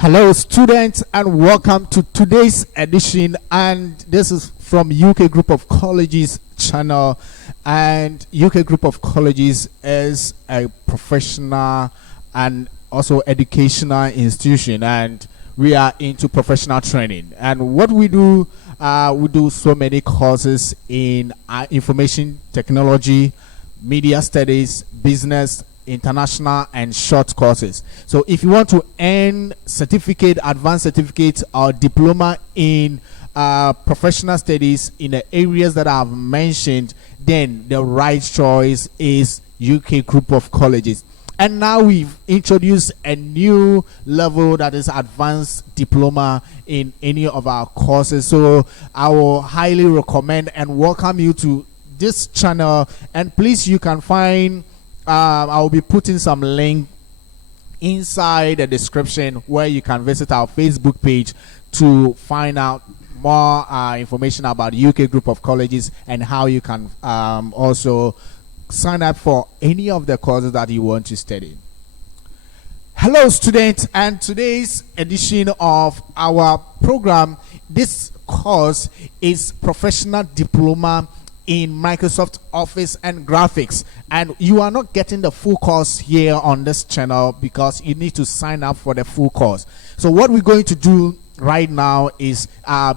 Hello students and welcome to today's edition, and this is from UK Group of Colleges channel. And UK Group of Colleges is a professional and also educational institution, and we are into professional training. And what we do so many courses in information technology, media studies, business, international, and short courses. So if you want to earn certificate, advanced certificate, or diploma in professional studies in the areas that I've mentioned, then the right choice is UK Group of Colleges. And now we've introduced a new level, that is advanced diploma in any of our courses. So I will highly recommend and welcome you to this channel. And please, you can find I will be putting some link inside the description where you can visit our Facebook page to find out more information about UK Group of Colleges and how you can also sign up for any of the courses that you want to study. Hello students, and today's edition of our program, this course is Professional Diploma in Microsoft Office and Graphics, and you are not getting the full course here on this channel because you need to sign up for the full course. So what we're going to do right now is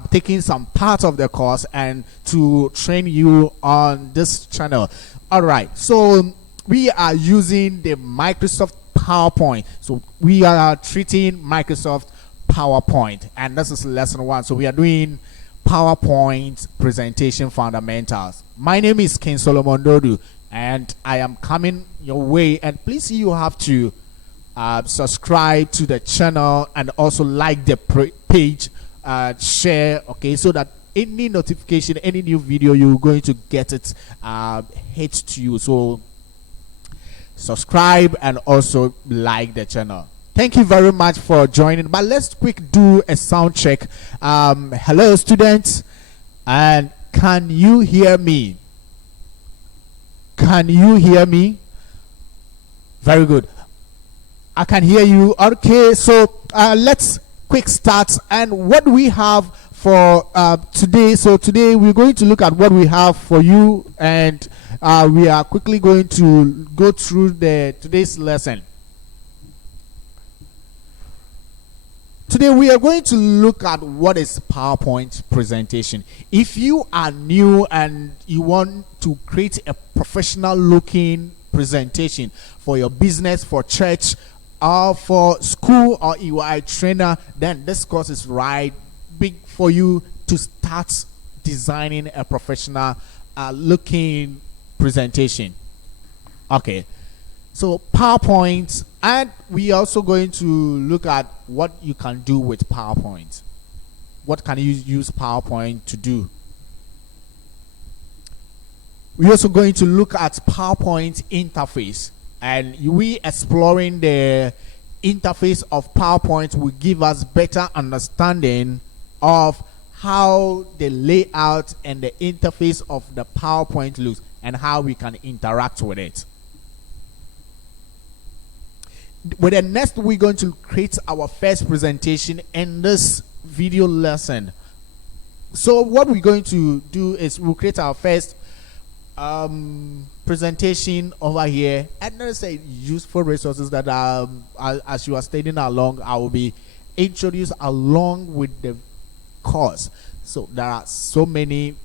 taking some part of the course and to train you on this channel. All right, so we are using the Microsoft PowerPoint. So we are treating Microsoft PowerPoint, and this is lesson 1. So we are doing PowerPoint presentation fundamentals. My name is Ken Solomon Dodu, and I am coming your way. And please, you have to subscribe to the channel and also like the page, share, okay, so that any notification, any new video, you're going to get it hit to you. So subscribe and also like the channel. Thank you very much for joining. But let's quick do a sound check. Hello students, and can you hear me? Can you hear me? Very good. I can hear you. Okay, so let's quick start. And what we have for today, so today we're going to look at what we have for you, and we are quickly going to go through today's lesson. Today we are going to look at what is PowerPoint presentation. If you are new and you want to create a professional looking presentation for your business, for church, or for school, or you are a trainer, then this course is right big for you to start designing a professional looking presentation. Okay, so PowerPoint, and we are also going to look at what you can do with PowerPoint. What can you use PowerPoint to do? We're also going to look at PowerPoint interface, and we exploring the interface of PowerPoint will give us better understanding of how the layout and the interface of the PowerPoint looks and how we can interact with it. With the next, we're going to create our first presentation in this video lesson. So what we're going to do is we'll create our first presentation over here, and there's a useful resources that as you are studying along, I will be introduced along with the course. So there are so many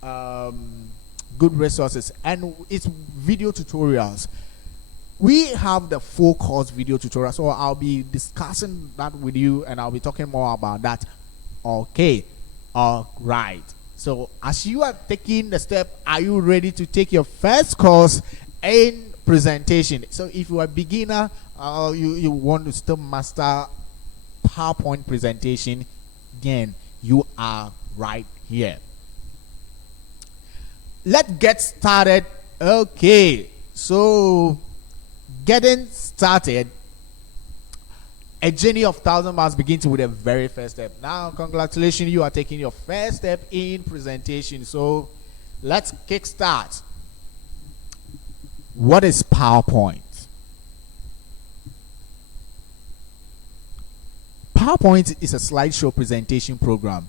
good resources, and it's video tutorials. We have the full course video tutorial, so I'll be discussing that with you, and I'll be talking more about that. Okay, all right. So as you are taking the step, are you ready to take your first course in presentation? So if you are a beginner, you want to still master PowerPoint presentation, then you are right here. Let's get started. Okay, so getting started, a journey of 1,000 miles begins with the very first step. Now, congratulations, you are taking your first step in presentation. So let's kickstart. What is PowerPoint? PowerPoint is a slideshow presentation program.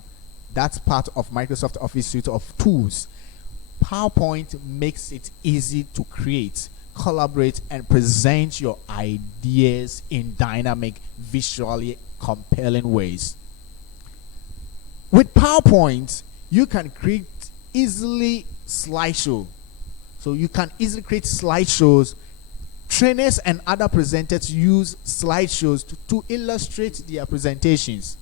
That's part of Microsoft Office suite of tools. PowerPoint makes it easy to create, collaborate, and present your ideas in dynamic, visually compelling ways. With PowerPoint, you can create easily slideshow. So you can easily create slideshows. Trainers and other presenters use slideshows to illustrate their presentations.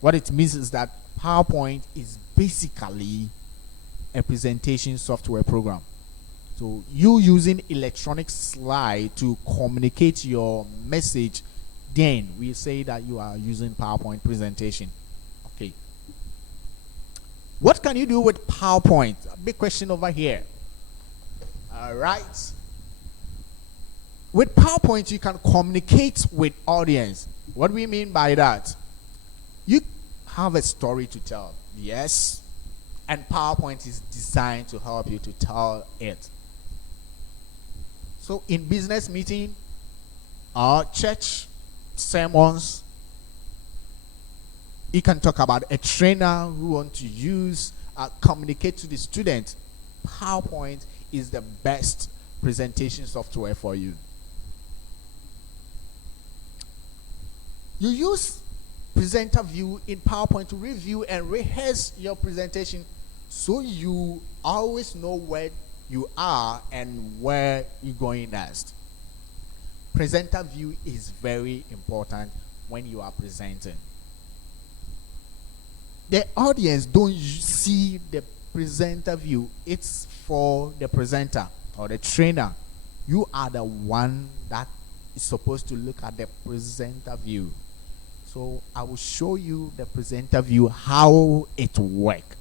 What it means is that PowerPoint is basically a presentation software program. So you using electronic slide to communicate your message, then we say that you are using PowerPoint presentation. Okay. What can you do with PowerPoint? A big question over here. All right. With PowerPoint, you can communicate with audience. What do we mean by that? You have a story to tell, yes, and PowerPoint is designed to help you to tell it. So in business meeting or church sermons, you can talk about a trainer who wants to use communicate to the student. PowerPoint is the best presentation software for you. You use presenter view in PowerPoint to review and rehearse your presentation so you always know where you are and where you're going next. Presenter view is very important when you are presenting. The audience don't see the presenter view. It's for the presenter or the trainer. You are the one that is supposed to look at the presenter view. So I will show you the presenter view, how it works.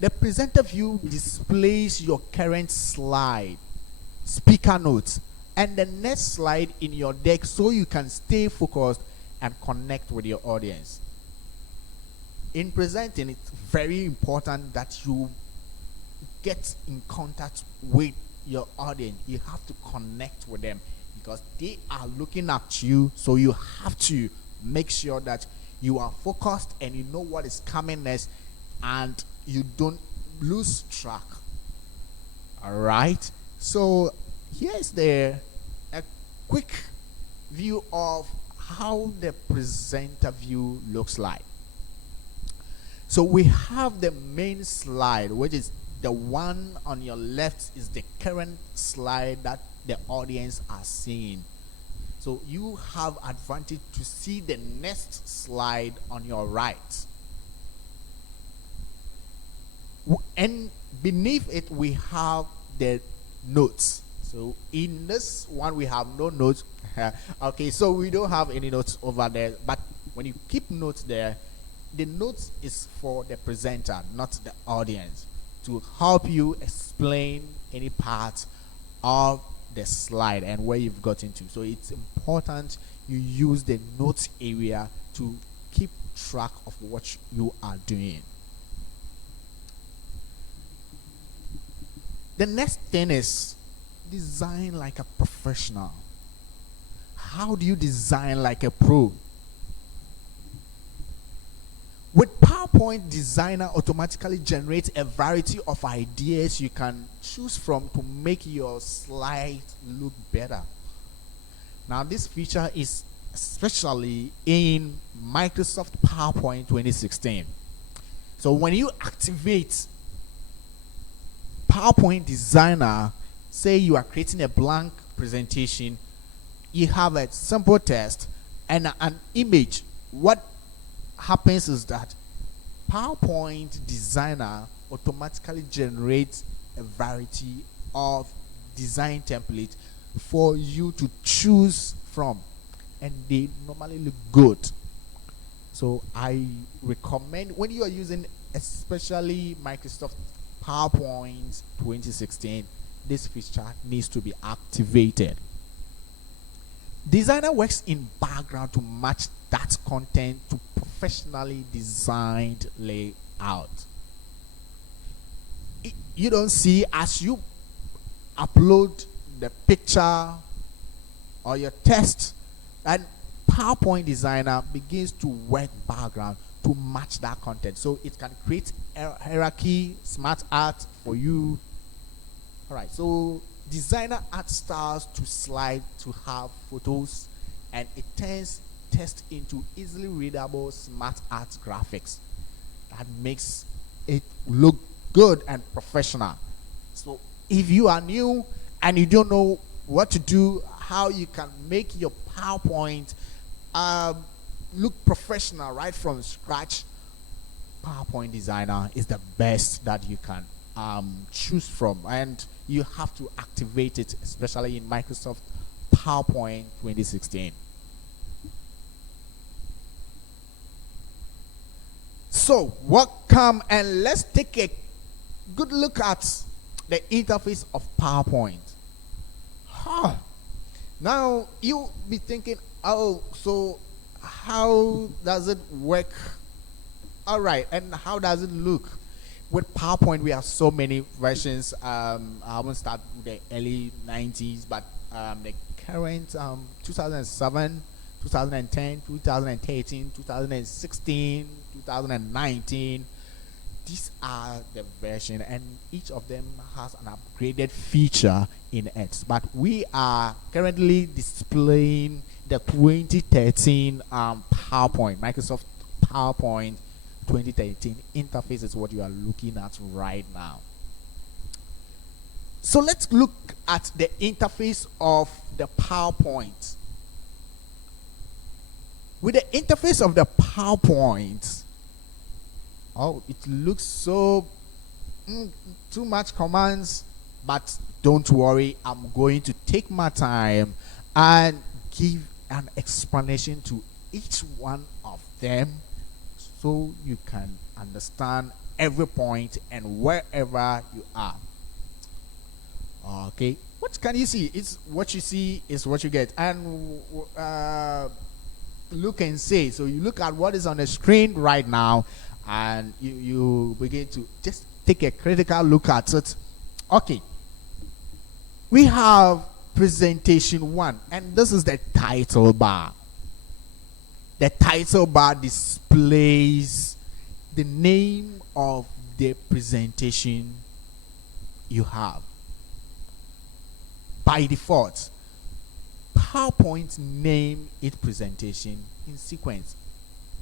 The presenter view displays your current slide, speaker notes, and the next slide in your deck so you can stay focused and connect with your audience. In presenting, it's very important that you get in contact with your audience. You have to connect with them because they are looking at you, so you have to make sure that you are focused and you know what is coming next and you don't lose track. All right, so here's a quick view of how the presenter view looks like. So we have the main slide, which is the one on your left is the current slide that the audience are seeing. So you have advantage to see the next slide on your right. And beneath it we have the notes. So in this one we have no notes. Okay, so we don't have any notes over there, but when you keep notes there, the notes is for the presenter, not the audience, to help you explain any part of the slide and where you've got into. So it's important you use the notes area to keep track of what you are doing. The next thing is design like a professional. How do you design like a pro? With PowerPoint, Designer automatically generates a variety of ideas you can choose from to make your slide look better. Now, this feature is especially in Microsoft PowerPoint 2016. So when you activate PowerPoint Designer, say you are creating a blank presentation, you have a simple text and an image. What happens is that PowerPoint Designer automatically generates a variety of design templates for you to choose from, and they normally look good. So I recommend, when you are using especially Microsoft PowerPoint 2016, this feature needs to be activated. Designer works in background to match that content to professionally designed layout. You don't see, as you upload the picture or your test, and PowerPoint Designer begins to work background to match that content. So it can create hierarchy, smart art for you. All right, so Designer adds styles to slide to have photos, and it turns text into easily readable smart art graphics that makes it look good and professional. So if you are new and you don't know what to do, how you can make your PowerPoint look professional right from scratch, PowerPoint Designer is the best that you can choose from, and you have to activate it, especially in Microsoft PowerPoint 2016. So welcome, and let's take a good look at the interface of PowerPoint. Now you'll be thinking, oh, so how does it work? All right, and how does it look? With PowerPoint, we have so many versions. I won't start with the early 90s, but the current 2007, 2010, 2013, 2016, 2019. These are the version, and each of them has an upgraded feature in it. But we are currently displaying the 2013 PowerPoint, Microsoft PowerPoint 2013 interface is what you are looking at right now. So let's look at the interface of the PowerPoint. With the interface of the PowerPoint, oh, it looks so too much commands, but don't worry, I'm going to take my time and give an explanation to each one of them so you can understand every point and wherever you are. Okay, what can you see? It's what you see is what you get. And look and say, so you look at what is on the screen right now, and you begin to just take a critical look at it. Okay, we have presentation 1, and this is the title bar. The title bar displays the name of the presentation you have. By default, PowerPoint name its presentation in sequence.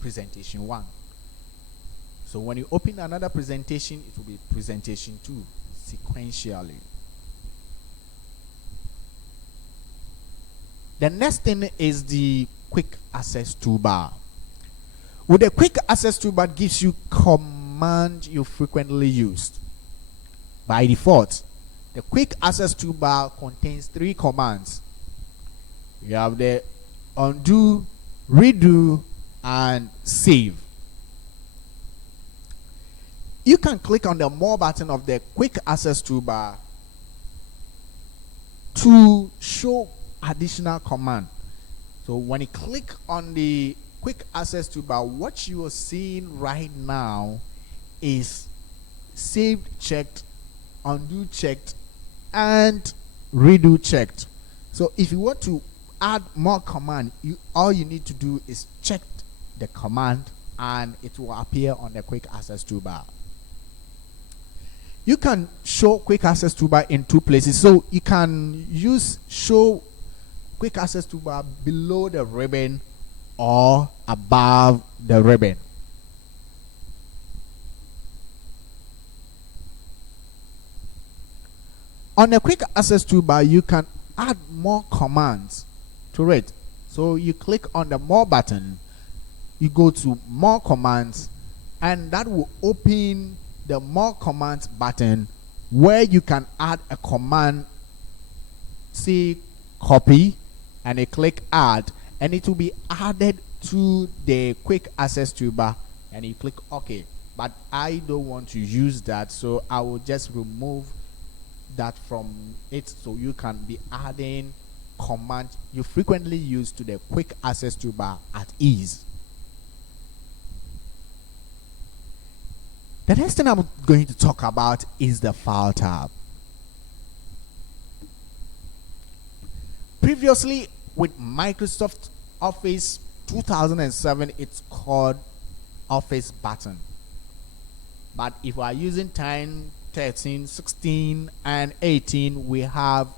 Presentation 1. So when you open another presentation, it will be presentation 2 sequentially. The next thing is the quick access toolbar. With the quick access toolbar, gives you command you frequently used. By default, the quick access toolbar contains 3 commands. You have the undo, redo, and save. You can click on the more button of the quick access toolbar to show additional command. So when you click on the quick access toolbar, what you are seeing right now is saved checked, undo checked, and redo checked. So if you want to add more command, all you need to do is check the command and it will appear on the quick access toolbar. You can show quick access toolbar in 2 places. So you can use show quick access toolbar below the ribbon or above the ribbon. On the quick access toolbar, you can add more commands to it. So you click on the more button, you go to more commands, and that will open the more commands button where you can add a command, say copy, and you click add, and it will be added to the quick access toolbar, and you click OK. But I don't want to use that, so I will just remove that from it, so you can be adding command you frequently use to the quick access toolbar at ease. The next thing I'm going to talk about is the file tab. Previously, with Microsoft Office 2007, it's called Office button. But if we are using 10, 13, 16, and 18, we have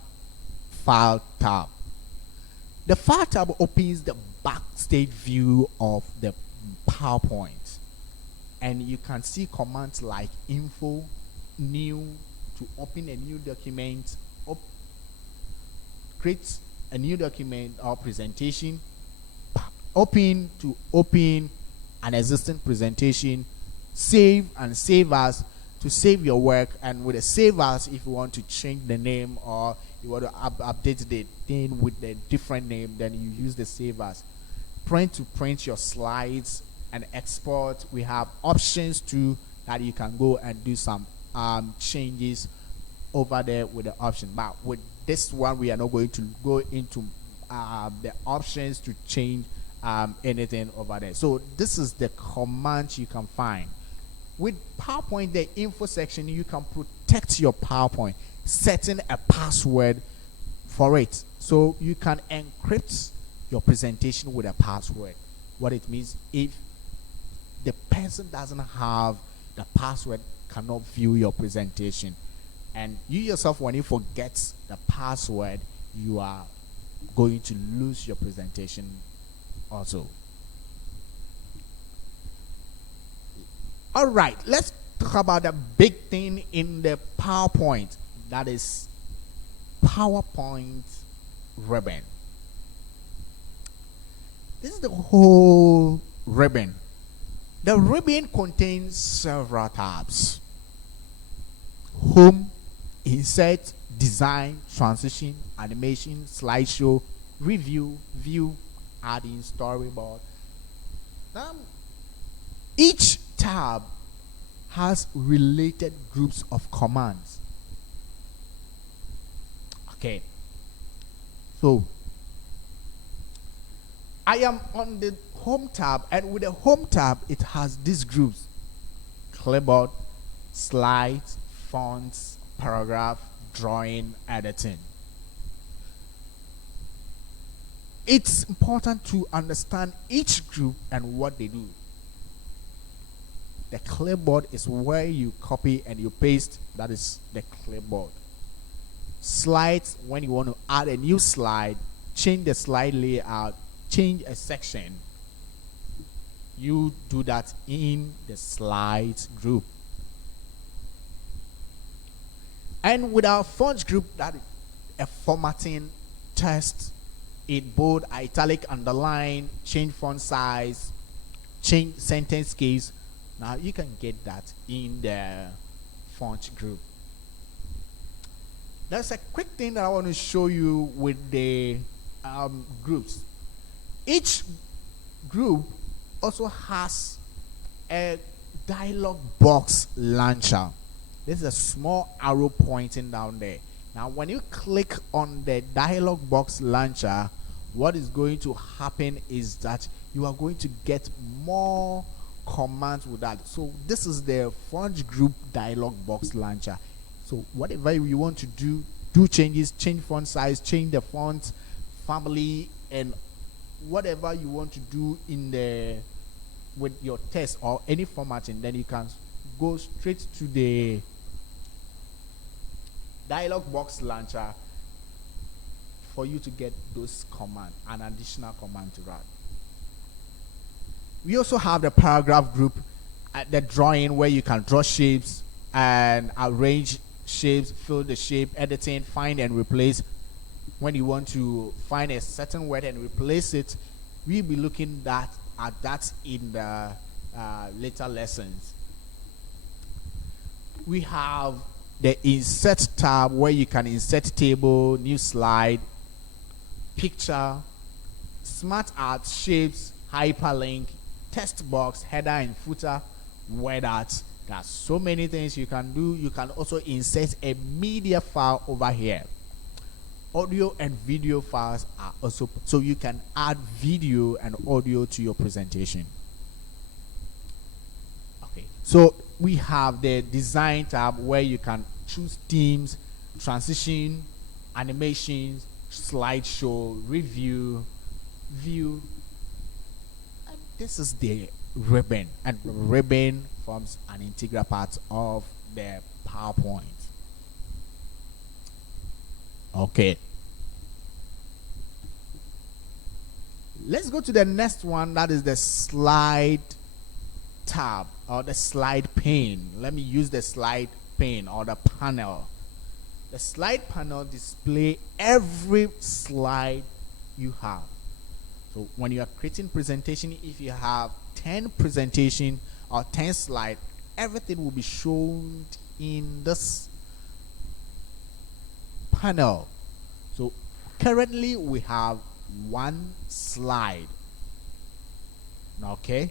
File tab. The File tab opens the backstage view of the PowerPoint, and you can see commands like info, new, to open a new document, create a new document or presentation, open to open an existing presentation, save and save as to save your work, and with a save as if you want to change the name or you want to update the thing with a different name, then you use the save as. Print to print your slides and export. We have options too that you can go and do some changes over there with the option. But with this one, we are not going to go into the options to change anything over there. So this is the command you can find. With PowerPoint, the info section, you can protect your PowerPoint, setting a password for it. So you can encrypt your presentation with a password. What it means, if the person doesn't have the password, cannot view your presentation. And you yourself, when you forget the password, you are going to lose your presentation also. All right, let's talk about the big thing in the PowerPoint, that is PowerPoint ribbon. This is the whole ribbon. The ribbon contains several tabs: home, insert, design, transition, animation, slideshow, review, view, adding, storyboard. Now, each tab has related groups of commands. Okay, so I am on the home tab, and with the home tab it has these groups: clipboard, slides, fonts, paragraph, drawing, editing. It's important to understand each group and what they do. The clipboard is where you copy and you paste. That is the clipboard. Slides, when you want to add a new slide, change the slide layout, change a section, you do that in the slides group. And with our fonts group, that is a formatting, text, it bold, italic, underline, change font size, change sentence case. Now you can get that in the font group. There's a quick thing that I want to show you with the groups. Each group also has a dialog box launcher. There's a small arrow pointing down there. Now when you click on the dialog box launcher, what is going to happen is that you are going to get more commands with that. So this is the font group dialog box launcher. So whatever you want to do changes, change font size, change the font family, and whatever you want to do in the with your text or any formatting, then you can go straight to the dialog box launcher for you to get those commands, an additional command to run. We also have the paragraph group at the drawing, where you can draw shapes and arrange shapes, fill the shape, editing, find and replace. When you want to find a certain word and replace it, we'll be looking at that in the later lessons. We have the insert tab, where you can insert table, new slide, picture, smart art, shapes, hyperlink, text box, header and footer, word art. There's so many things you can do. You can also insert a media file over here. Audio and video files are also, so you can add video and audio to your presentation. Okay, so we have the design tab, where you can choose themes, transition, animations, slideshow, review, view, and this is the ribbon, and ribbon forms an integral part of the PowerPoint. Okay, let's go to the next one, that is the slide tab or the slide pane. Let me use the slide pane or the panel. The slide panel display every slide you have. So when you are creating presentation, if you have 10 presentation or 10 slide, everything will be shown in this panel. So currently we have one slide. Okay.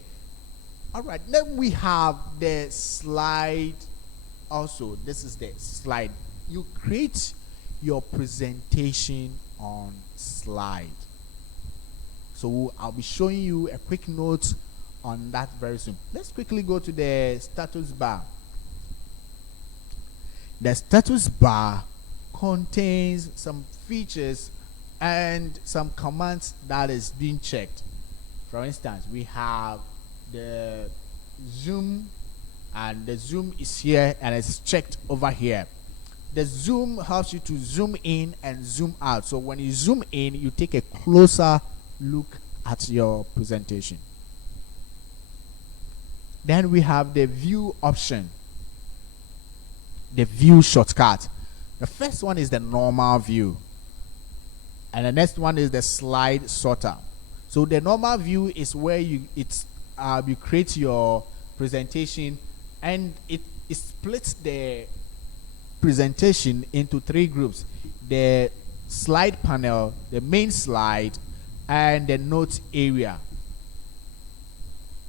All right. Then we have the slide. Also, this is the slide. You create your presentation on slide. So I'll be showing you a quick note on that very soon. Let's quickly go to the status bar. The status bar contains some features and some commands that is being checked. For instance, we have the zoom, and the zoom is here and it's checked over here. The zoom helps you to zoom in and zoom out. So when you zoom in, you take a closer look at your presentation. Then we have the view option, the view shortcut. The first one is the normal view, and the next one is the slide sorter. So the normal view is where you create your presentation, and it splits the presentation into 3 groups: the slide panel, the main slide, and the notes area.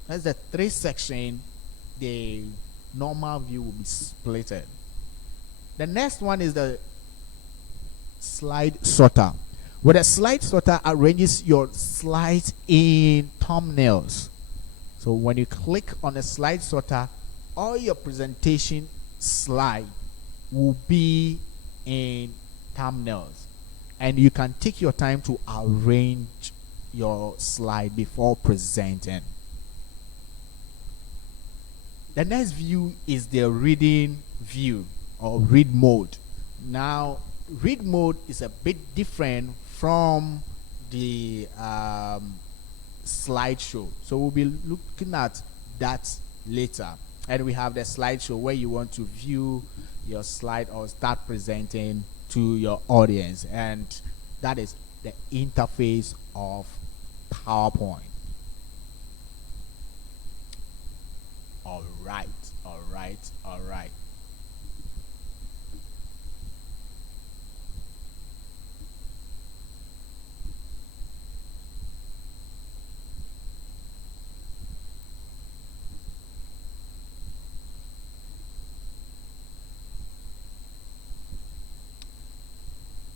That's the 3 section. The normal view will be splitted. The next one is the slide sorter, where the slide sorter arranges your slides in thumbnails. So when you click on the slide sorter, all your presentation slide will be in thumbnails, and you can take your time to arrange your slide before presenting. The next view is the reading view or read mode. Now, read mode is a bit different from the slideshow, so we'll be looking at that later. And we have the slideshow, where you want to view your slide or start presenting to your audience, and that is the interface of PowerPoint. All right.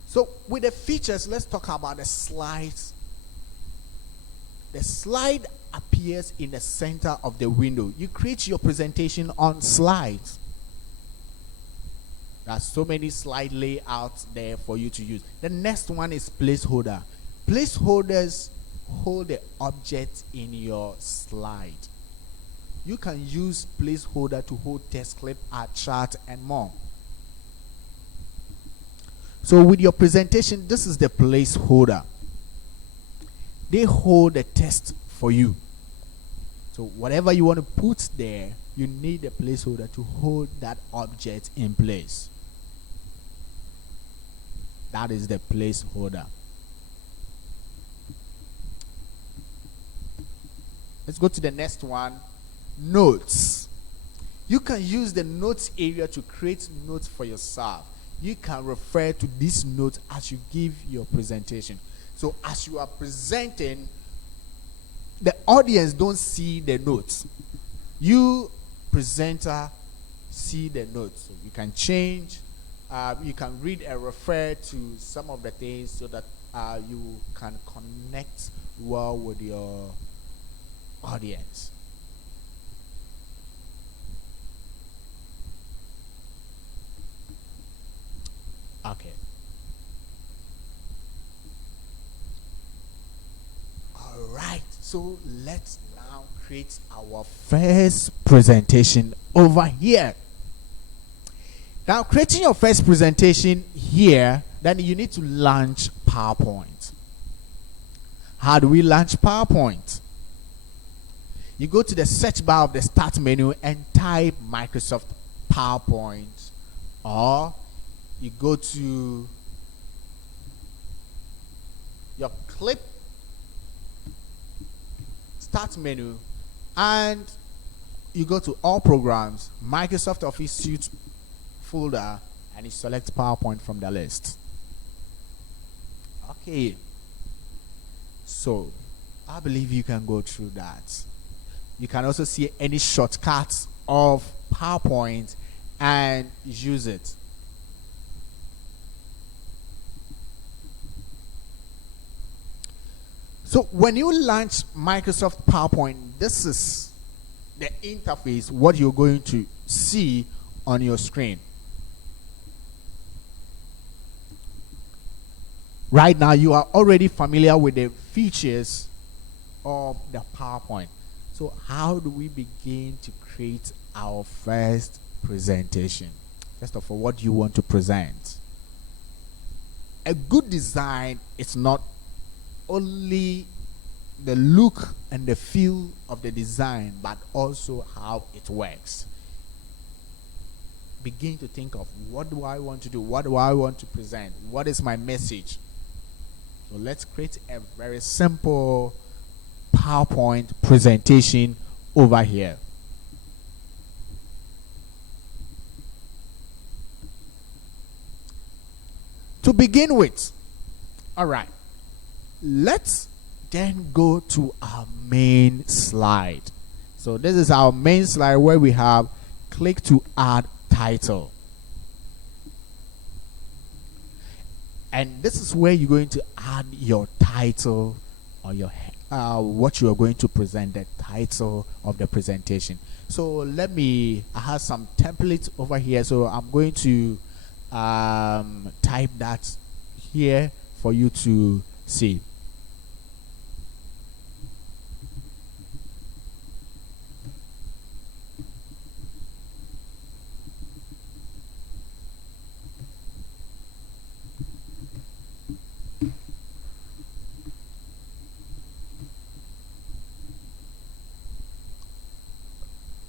So with the features, let's talk about the slides. The slide appears in the center of the window. You create your presentation on slides. There's so many slide layouts there for you to use. The next one is placeholder. Placeholders hold the object in your slide. You can use placeholder to hold text clip, art chart, and more. So with your presentation, this is the placeholder. They hold the text for you. So whatever you want to put there, you need a placeholder to hold that object in place. That is the placeholder. Let's go to the next one. Notes. You can use the notes area to create notes for yourself. You can refer to these notes as you give your presentation. So as you are presenting, the audience don't see the notes. You, presenter, see the notes. So you can change, you can read and refer to some of the things so that you can connect well with your audience. Okay. Alright, so let's now create our first presentation over here. Now, creating your first presentation here, then you need to launch PowerPoint. How do we launch PowerPoint? You go to the search bar of the start menu and type Microsoft PowerPoint, or you go to your clip start menu and you go to all programs, Microsoft Office Suite folder, and you select PowerPoint from the list. Okay, so I believe you can go through that. You can also see any shortcuts of PowerPoint and use it. So when you launch Microsoft PowerPoint, this is the interface, what you're going to see on your screen. Right now, you are already familiar with the features of the PowerPoint. So how do we begin to create our first presentation? First of all, what do you want to present? A good design is not only the look and the feel of the design, but also how it works. Begin to think of, what do I want to do? What do I want to present? What is my message? So let's create a very simple PowerPoint presentation over here. To begin with, all right, let's then go to our main slide. So this is our main slide where we have click to add title. And this is where you're going to add your title or your what you are going to present, the title of the presentation. So I have some templates over here, so I'm going to type that here for you to see.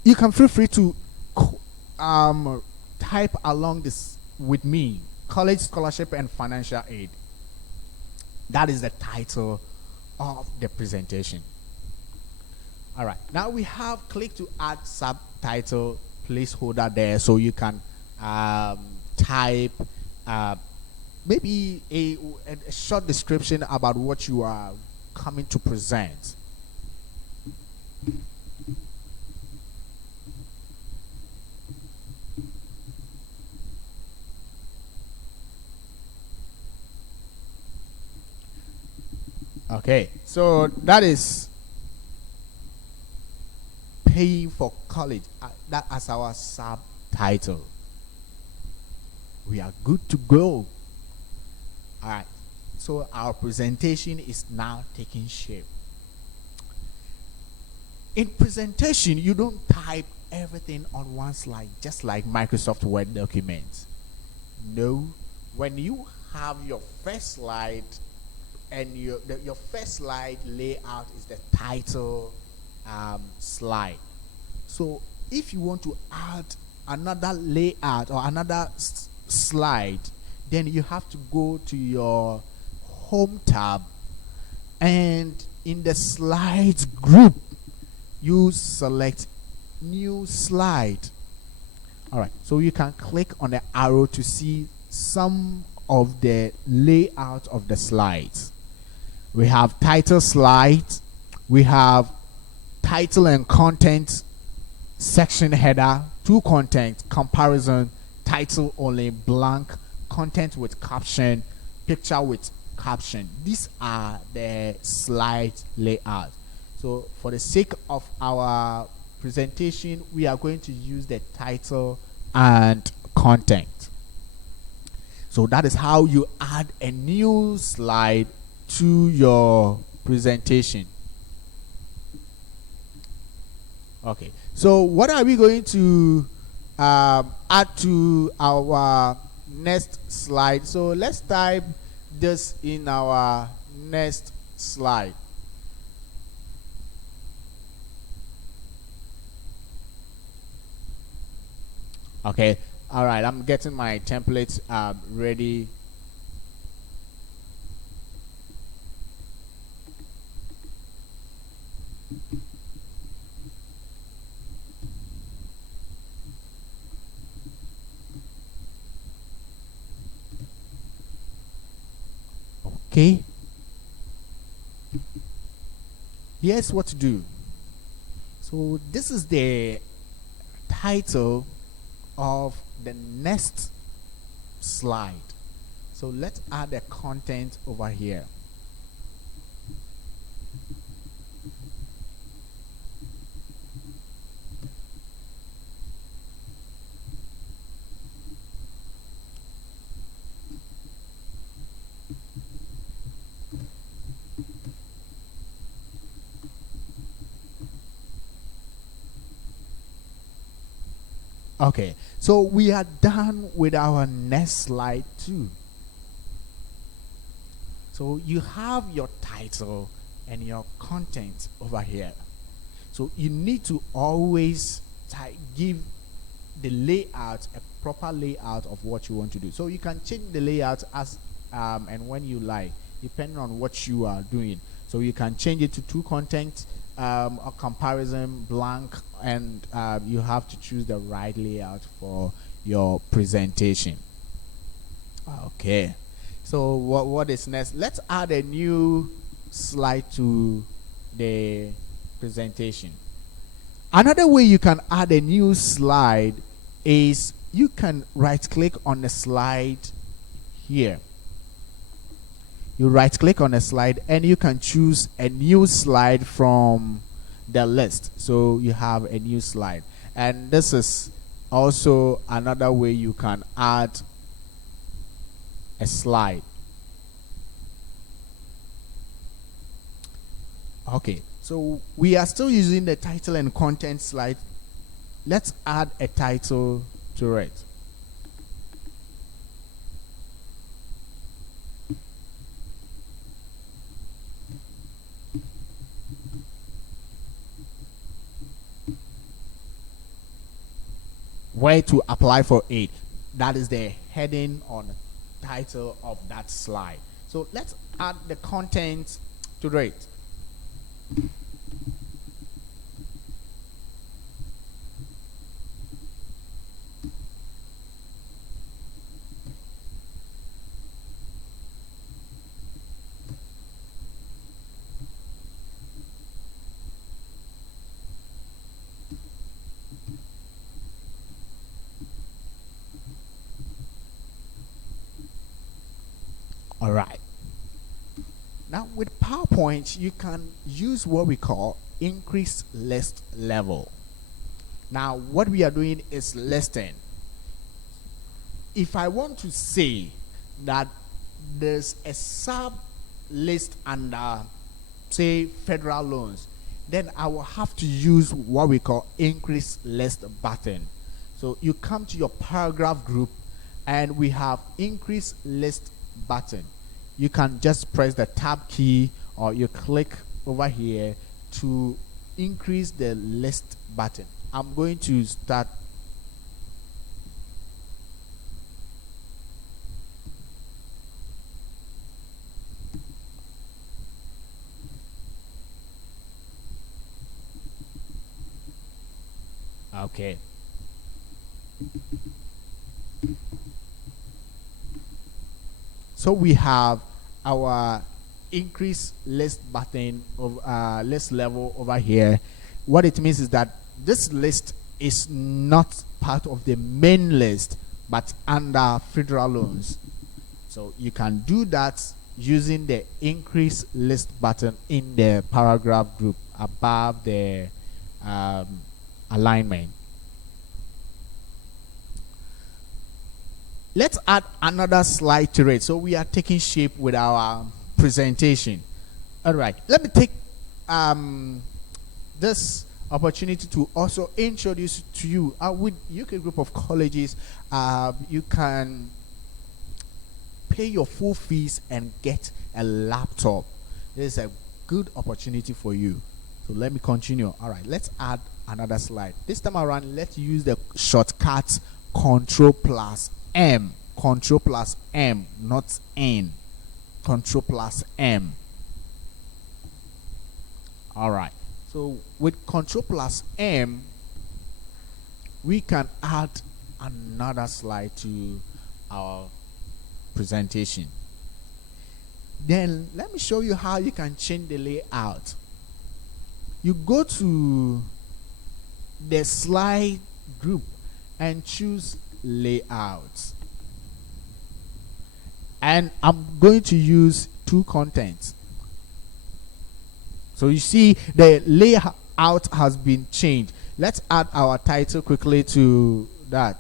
You can feel free to type along this with me: college scholarship and financial aid. That is the title of the presentation. All right, now we have click to add subtitle placeholder there, so you can type maybe a short description about what you are coming to present. Okay, so that is paying for college. That as our subtitle. We are good to go. All right, so our presentation is now taking shape. In presentation, you don't type everything on one slide, just like Microsoft Word documents. No, when you have your first slide, and your first slide layout is the title slide. So if you want to add another layout or another slide, then you have to go to your home tab, and in the slides group you select new slide. All right, so you can click on the arrow to see some of the layout of the slides. We have title slide, we have title and content, section header, to content, comparison, title only, blank, content with caption, picture with caption. These are the slide layout. So for the sake of our presentation, we are going to use the title and content. So that is how you add a new slide to your presentation. Okay. So what are we going to add to our next slide? So let's type this in our next slide. Okay. All right. I'm getting my templates ready. Okay. Here's what to do. So this is the title of the next slide. So let's add the content over here. Okay, so we are done with our next slide too. So you have your title and your content over here. So you need to always give the layout a proper layout of what you want to do. So you can change the layout as and when you like, depending on what you are doing. So you can change it to two content, a comparison, blank, and you have to choose the right layout for your presentation. Okay, so what is next? Let's add a new slide to the presentation. Another way you can add a new slide is you can right click on the slide here. You right click on a slide and you can choose a new slide from the list. So you have a new slide, and this is also another way you can add a slide. Okay, so we are still using the title and content slide. Let's add a title to it. Where to apply for it. That is the heading or the title of that slide. So let's add the content to it. All right. Now with PowerPoint, you can use what we call increase list level. Now what we are doing is listing. If I want to say that there's a sub list under, say, federal loans, then I will have to use what we call increase list button. So you come to your paragraph group and we have increase list button. You can just press the tab key or you click over here to increase the list button. I'm going to start. Okay. So we have our increase list button of list level over here. What it means is that this list is not part of the main list but under federal loans. So you can do that using the increase list button in the paragraph group above the alignment. Let's add another slide to it. So we are taking shape with our presentation. All right, let me take this opportunity to also introduce to you with UK Group of Colleges. You can pay your full fees and get a laptop. This is a good opportunity for you. So let me continue. All right, let's add another slide. This time around, let's use the shortcut Control plus M. Control plus M, not N. Control plus M. All right. So with Control plus M, we can add another slide to our presentation. Then let me show you how you can change the layout. You go to the slide group and choose layout. And I'm going to use two contents. So you see the layout has been changed. Let's add our title quickly to that.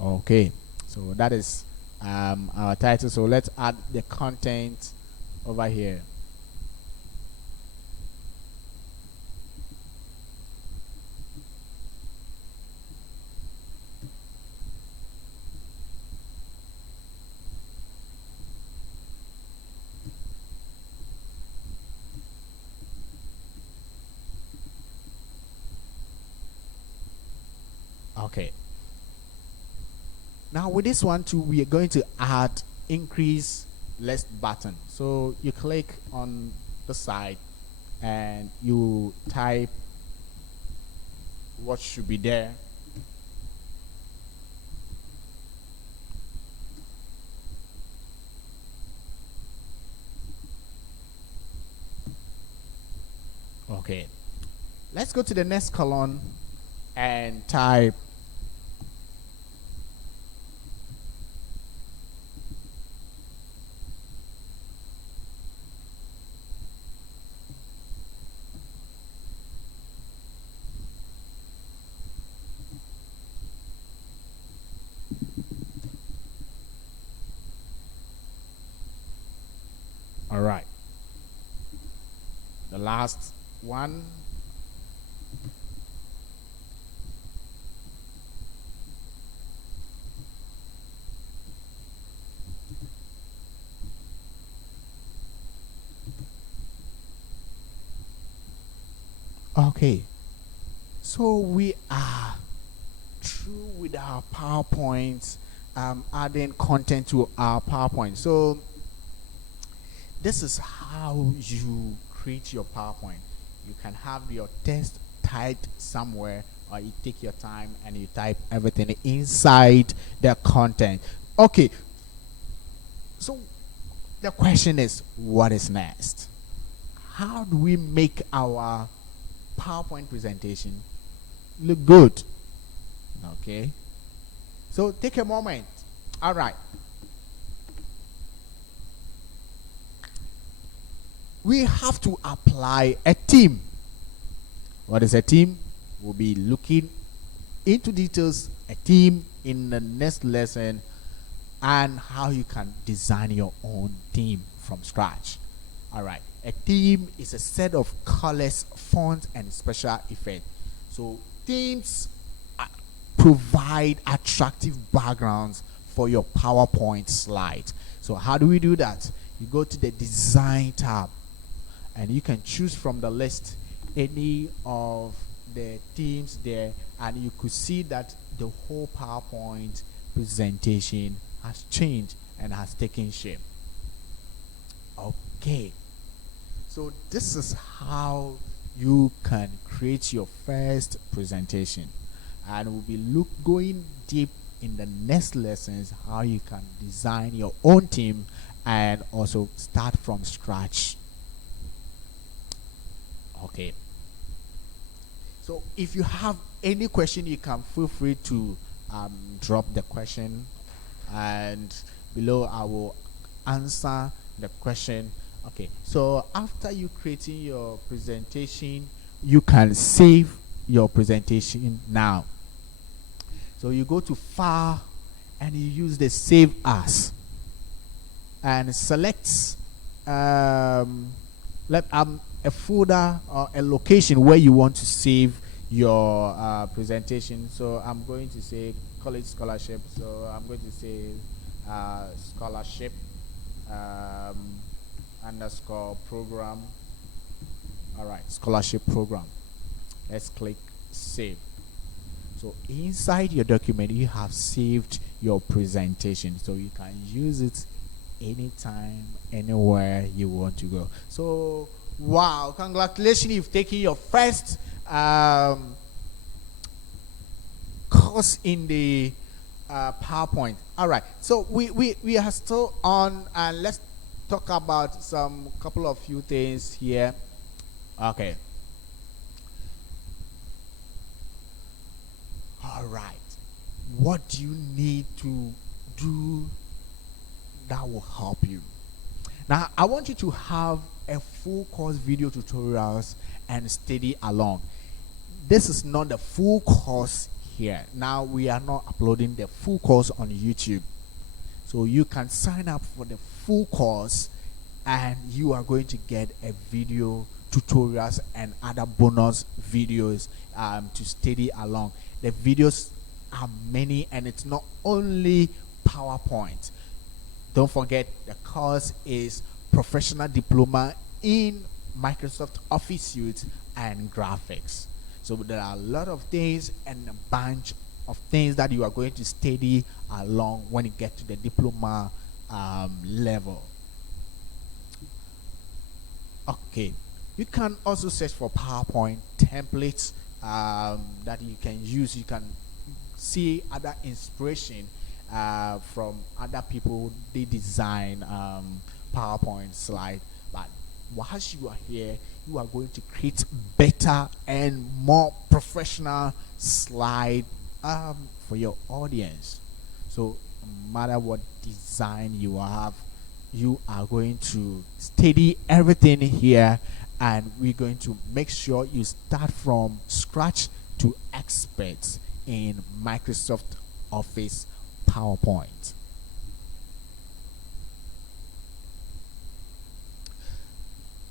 Okay, so that is our title. So let's add the content over here. Okay. Now with this one too, we are going to add increase list button. So you click on the side and you type what should be there. Okay. Let's go to the next column and type all right. The last one. Okay, so we are through with our PowerPoint, adding content to our PowerPoint. So this is how you create your PowerPoint. You can have your text typed somewhere, or you take your time and you type everything inside the content. Okay, so the question is, what is next? How do we make our PowerPoint presentation look good? Okay, so take a moment. All right, we have to apply a theme. What is a theme? We'll be looking into details a theme in the next lesson, and how you can design your own theme from scratch. All right, a theme is a set of colors, fonts, and special effects. So themes provide attractive backgrounds for your PowerPoint slides. So how do we do that? You go to the design tab and you can choose from the list any of the themes there, and you could see that the whole PowerPoint presentation has changed and has taken shape. Okay, so this is how you can create your first presentation, and we'll be going deep in the next lessons how you can design your own theme and also start from scratch. Okay, so if you have any question, you can feel free to drop the question, and below I will answer the question. Okay, so after you creating your presentation, you can save your presentation now. So you go to File and you use the Save As and select a folder or a location where you want to save your presentation. So I'm going to say college scholarship. So I'm going to say scholarship underscore program. All right, scholarship program. Let's click save. So inside your document, you have saved your presentation, so you can use it anytime, anywhere you want to go. So wow, congratulations, you've taken your first course in the PowerPoint. All right, so we are still on, and let's talk about some couple of few things here. Okay. All right. What do you need to do that will help you? Now, I want you to have a full course video tutorials and study along. This is not the full course here. Now, we are not uploading the full course on YouTube. So you can sign up for the full course and you are going to get a video tutorials and other bonus videos to study along. The videos are many, and it's not only PowerPoint. Don't forget, the course is professional diploma in Microsoft Office Suite and graphics. So there are a lot of things and a bunch of things that you are going to study along when you get to the diploma level. Okay, you can also search for PowerPoint templates that you can use. You can see other inspiration from other people. They design PowerPoint slide, but whilst you are here, you are going to create better and more professional slide for your audience. So no matter what design you have, you are going to study everything here, and we're going to make sure you start from scratch to experts in Microsoft Office PowerPoint.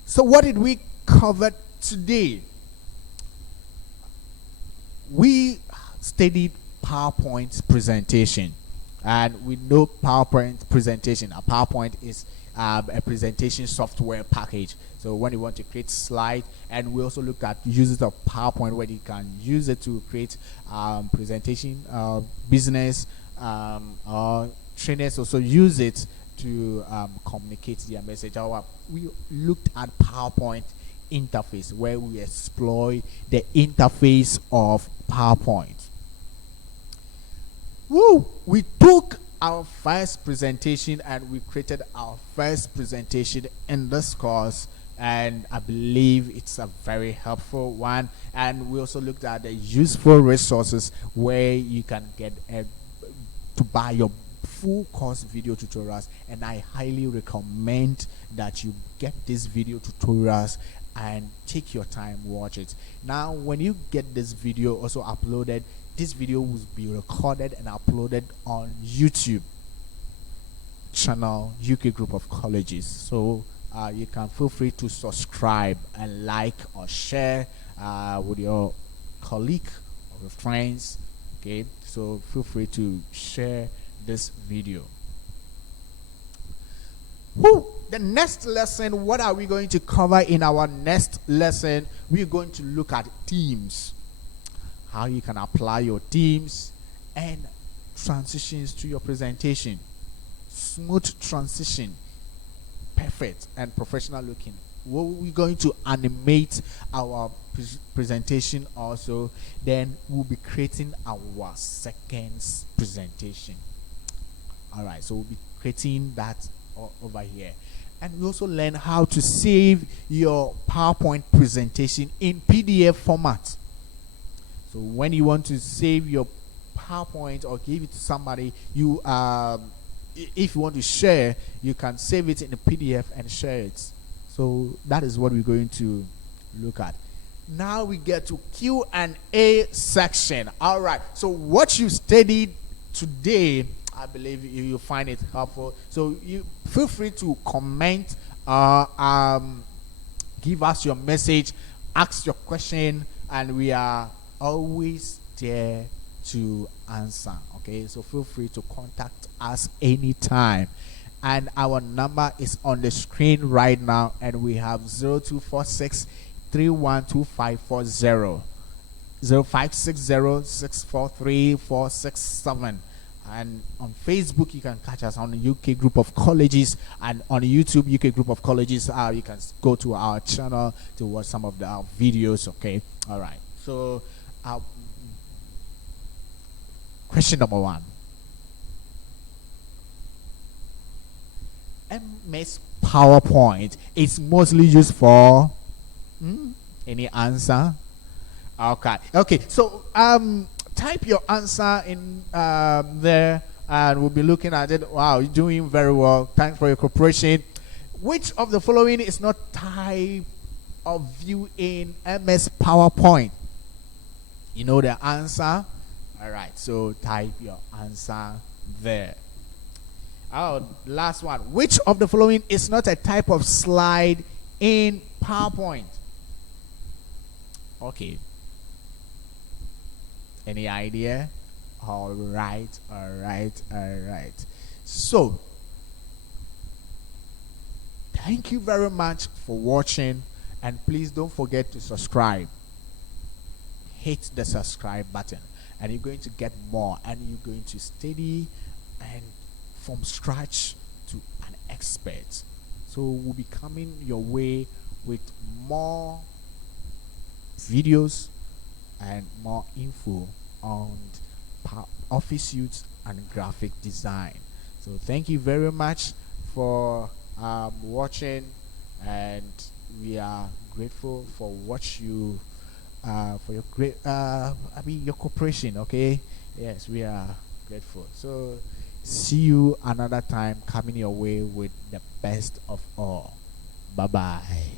So what did we cover today? We studied PowerPoint presentation, and we know PowerPoint presentation. A PowerPoint is a presentation software package. So when you want to create slides, and we also look at uses of PowerPoint where you can use it to create presentation, business, or trainers also use it to communicate their message. We looked at PowerPoint interface, where we explore the interface of PowerPoint. Woo! We took our first presentation and we created our first presentation in this course, and I believe it's a very helpful one. And we also looked at the useful resources where you can get to buy your full course video tutorials, and I highly recommend that you get these video tutorials and take your time, watch it. Now when you get this video also uploaded, this video will be recorded and uploaded on YouTube channel UK Group of Colleges. So you can feel free to subscribe and like or share with your colleague or your friends. Okay, so feel free to share this video. The next lesson, what are we going to cover in our next lesson? We're going to look at themes, how you can apply your themes and transitions to your presentation. Smooth transition, perfect and professional looking. We're going to animate our presentation also. Then we'll be creating our second presentation. All right, so we'll be creating that over here. And we also learn how to save your PowerPoint presentation in PDF format. So when you want to save your PowerPoint or give it to somebody, you if you want to share, you can save it in a PDF and share it. So that is what we're going to look at. Now we get to Q&A section. All right. So what you studied today, I believe you find it helpful. So you feel free to comment, give us your message, ask your question, and we are always there to answer. Okay, so feel free to contact us anytime. And our number is on the screen right now, and we have 0246 312540, 0560 And on Facebook, you can catch us on the UK Group of Colleges, and on YouTube, UK Group of Colleges. You can go to our channel to watch some of our videos. Okay, all right. So, question number 1. MS PowerPoint is mostly used for any answer? Okay, so type your answer in there, and we'll be looking at it. Wow, you're doing very well. Thanks for your cooperation. Which of the following is not type of view in MS PowerPoint? You know the answer? All right, so type your answer there. Last one. Which of the following is not a type of slide in PowerPoint? Okay. Any idea? All right. So, thank you very much for watching, and please don't forget to subscribe. Hit the subscribe button, and you're going to get more, and you're going to study and from scratch to an expert. So we'll be coming your way with more videos and more info on office use and graphic design. So thank you very much for watching, and we are grateful for what you for your great your cooperation. Okay, yes, we are grateful. So see you another time, coming your way with the best of all. Bye bye.